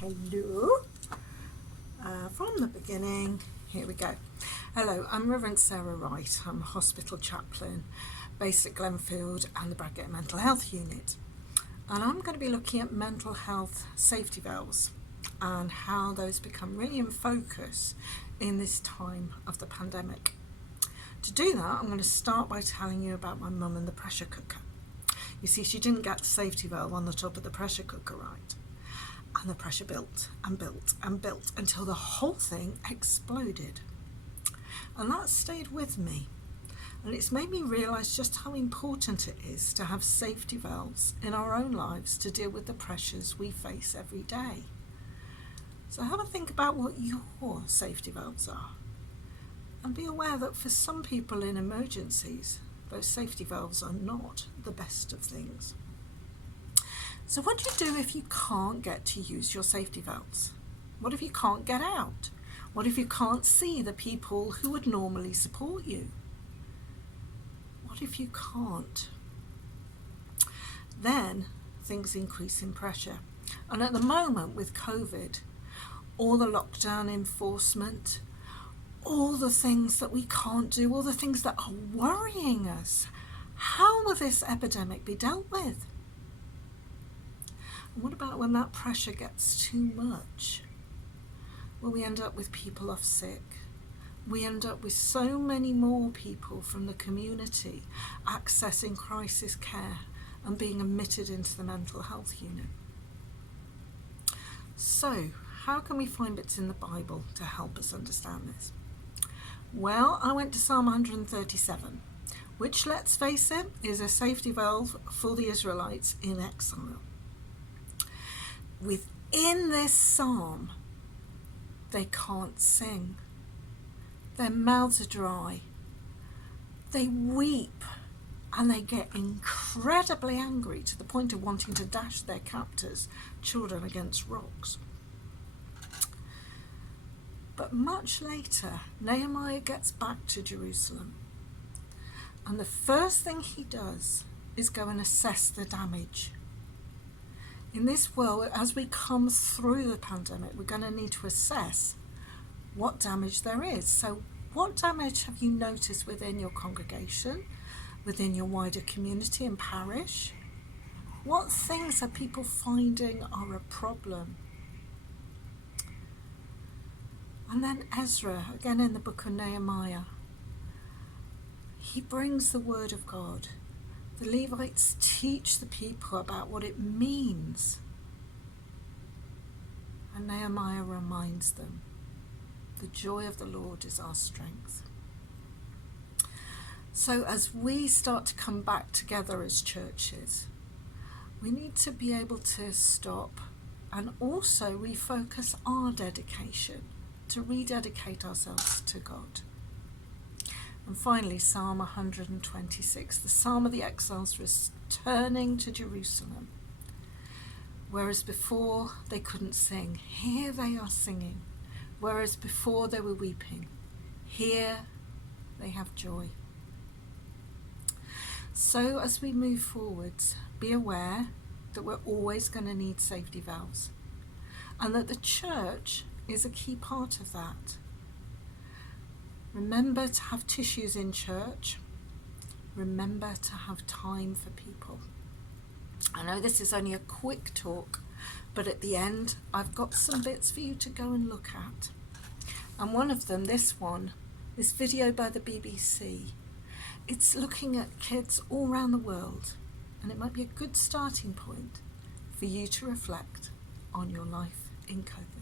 Hello. From the beginning, here we go. Hello, I'm Reverend Sarah Wright. I'm a hospital chaplain based at Glenfield and the Bradgate Mental Health Unit. And I'm going to be looking at mental health safety valves and how those become really in focus in this time of the pandemic. To do that, I'm going to start by telling you about my mum and the pressure cooker. You see, she didn't get the safety valve on the top of the pressure cooker right. And the pressure built and built and built until the whole thing exploded. And that stayed with me. And it's made me realise just how important it is to have safety valves in our own lives to deal with the pressures we face every day. So have a think about what your safety valves are. And be aware that for some people in emergencies, those safety valves are not the best of things. So what do you do if you can't get to use your safety valves? What if you can't get out? What if you can't see the people who would normally support you? What if you can't? Then things increase in pressure. And at the moment with COVID, all the lockdown enforcement, all the things that we can't do, all the things that are worrying us, how will this epidemic be dealt with? And what about when that pressure gets too much? Well, we end up with people off sick. We end up with so many more people from the community accessing crisis care and being admitted into the mental health unit. So, how can we find bits in the Bible to help us understand this? Well, I went to Psalm 137, which, let's face it, is a safety valve for the Israelites in exile. Within this psalm, they can't sing. Their mouths are dry. They weep and they get incredibly angry to the point of wanting to dash their captors' children against rocks. But much later, Nehemiah gets back to Jerusalem. And the first thing he does is go and assess the damage. In this world, as we come through the pandemic, we're going to need to assess what damage there is. So what damage have you noticed within your congregation, within your wider community and parish? What things are people finding are a problem? And then Ezra, again in the book of Nehemiah, he brings the word of God. The Levites teach the people about what it means. And Nehemiah reminds them, the joy of the Lord is our strength. So as we start to come back together as churches, we need to be able to stop and also refocus our dedication to rededicate ourselves to God. And finally, Psalm 126, the Psalm of the exiles returning to Jerusalem. Whereas before they couldn't sing, here they are singing. Whereas before they were weeping, here they have joy. So as we move forwards, be aware that we're always going to need safety valves and that the church is a key part of that. Remember to have tissues in church. Remember to have time for people. I know this is only a quick talk, but at the end, I've got some bits for you to go and look at. And one of them, this video by the BBC, it's looking at kids all around the world, and it might be a good starting point for you to reflect on your life in COVID.